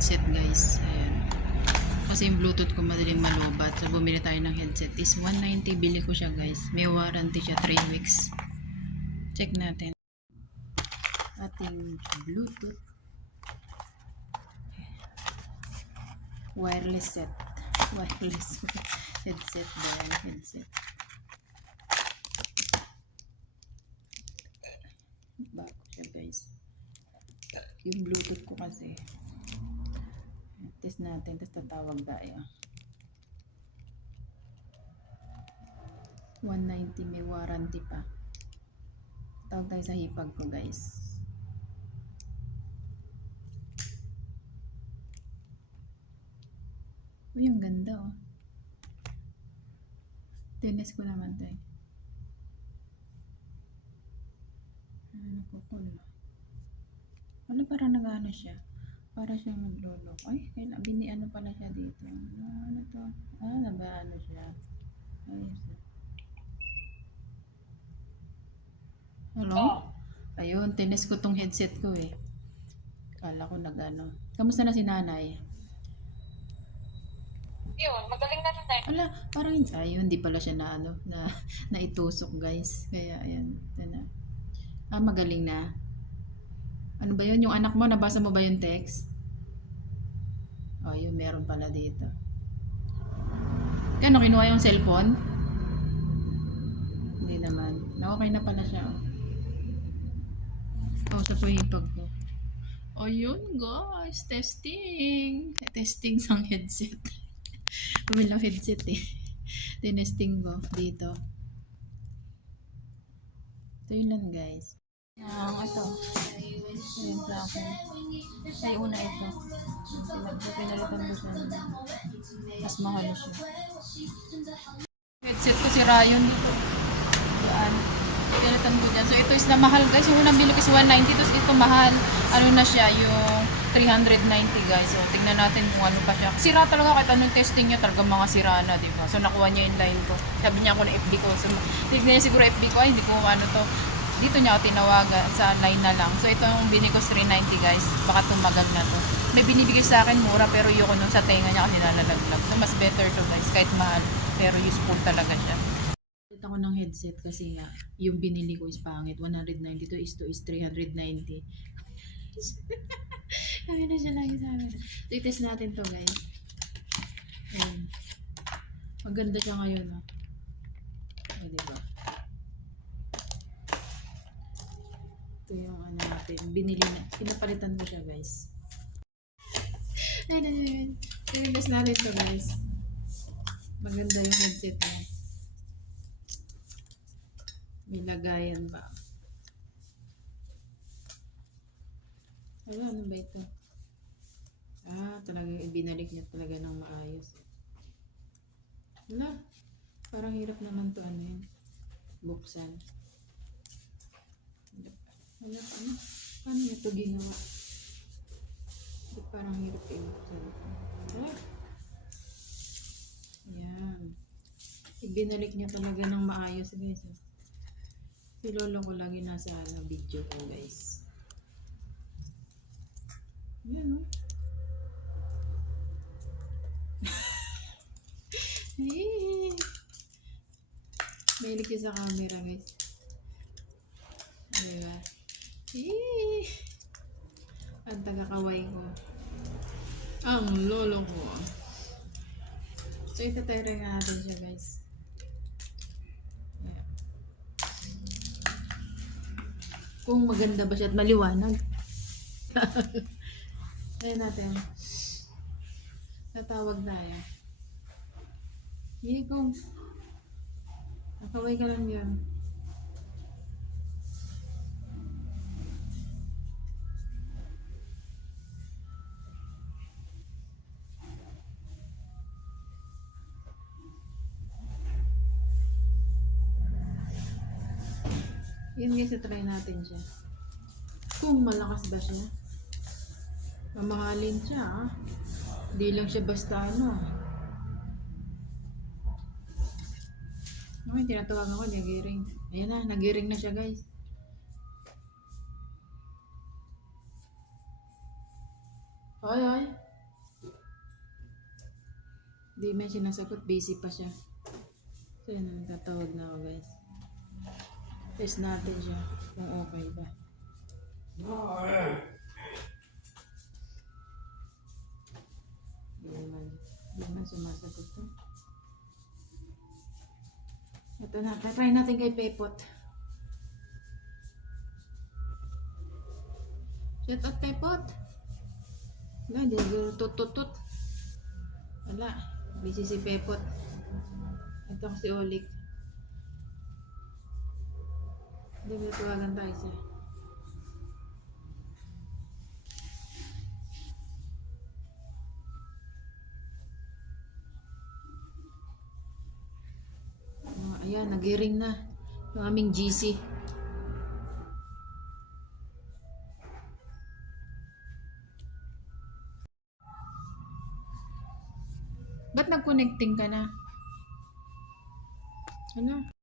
headset guys. Ayan. Kasi yung Bluetooth ko madaling malobat. So bumili tayo ng headset. Is 190, bili ko siya guys. May warranty siya 3 weeks. Check natin. Ating Bluetooth. Wireless set. Wireless headset ba yan? Headset. Bago siya guys. Yung Bluetooth ko kasi. Test natin. Tapos tatawag tayo. 190 may warranty pa. Tawag tayo sa hipag ko guys. Uy, yung ganda oh. Tinis ko naman tayo. Ano ko cool. Ano parang nag-ano siya? Para siyang naglolo. Ay, ano pala siya dito. Ano to? Naba-ano siya. Ayos. Hello? Ayun, tinis ko tong headset ko eh. Kala ko nag-ano. Kamusta na si nanay? Yun, magaling na nanay. Ala, parang ayun, hindi pala siya na ano, na naitusok guys. Kaya ayan, na. Magaling na. Ano ba yun? Yung anak mo, nabasa mo ba yung text? Oh, yun, meron pala dito. Kano, kinuha yung cellphone? Hindi naman. Okay na pala siya. Oh, sa hipag ko. Ayun guys, testing. Testing sang headset. Pumila headset eh. Tinesting ko dito. Ito yun lang guys. Ito. Ayan sa akin. Ay, una ito. Pinalitan ko siya. Mas mahal siya. Headset ko si Ryan dito. Yan. Pinalitan ko dyan. So, ito is na mahal guys. Yung unang bili ko is 190. Tapos ito mahal. Ano na siya? Yung 390 guys. So, tingnan natin kung ano pa siya. Sira talaga kahit anong testing niya. Talaga mga sira na, diba? So, nakuha niya yung line ko. Sabi niya ako na FB ko. So, tignan niya siguro FB ko. Ay, hindi ko ano to. Dito niya ako tinawagan sa line na lang. So, ito yung binili ko 390 guys. Baka tumagal na to. May binibigay sa akin mura pero yoko nung sa tenga niya kasi nalalaglag. So, mas better to guys. Kahit mahal. Pero useful talaga siya. Ito ko ng headset kasi nga, yung binili ko is pangit. 190 to is 390. Kaya na siya lagi sa amin. So, i-test natin to guys. Ayan. Maganda siya ngayon. Oh. Diba? Ito yung ano natin. Binili na. Pinapalitan ko siya guys. Ayun. I-test natin to guys. Maganda yung headset niya. May lagayan ba? Ano ba ito? Talaga ibinalik niya talaga ng maayos. Wala. Parang hirap naman to ano yun. Buksan. Wala pa ano. Paano niya ito ginawa? Parang hirap i-buksan. Yan. Ibinalik niya talaga ng maayos guys. Si lolo ko lagi nasa video ko guys. Yan o. Mahilig siya sa camera guys. Diba? Ang taga-kaway ko. Ang lolo ko. So ito tayo rin natin siya guys. Kung maganda ba siya at maliwanag. Ayan natin. Tatawag tayo. Hindi ko. Nakaway ka lang yan. Yan guys, try natin siya. Kung malakas ba siya. Mamahalin siya. Hindi lang siya basta ano. Okay, tinatawagan ko, nagiring. Ayan na, nagiring na siya guys. Hoy. Hindi man sinasagot, busy pa siya. So yun, nagtatawag na ako guys. Test natin siya kung okay ba. Hindi man sumasagot to. Ito na, try natin kay Pepot. Shout out Pepot. Wala, hindi tututut. Wala, busy si Pepot. Ito si Olik. Hindi mo tawagan tayo siya. Ayan, nag-ring na yung aming GC. Ba't nag-connecting ka na? Ano?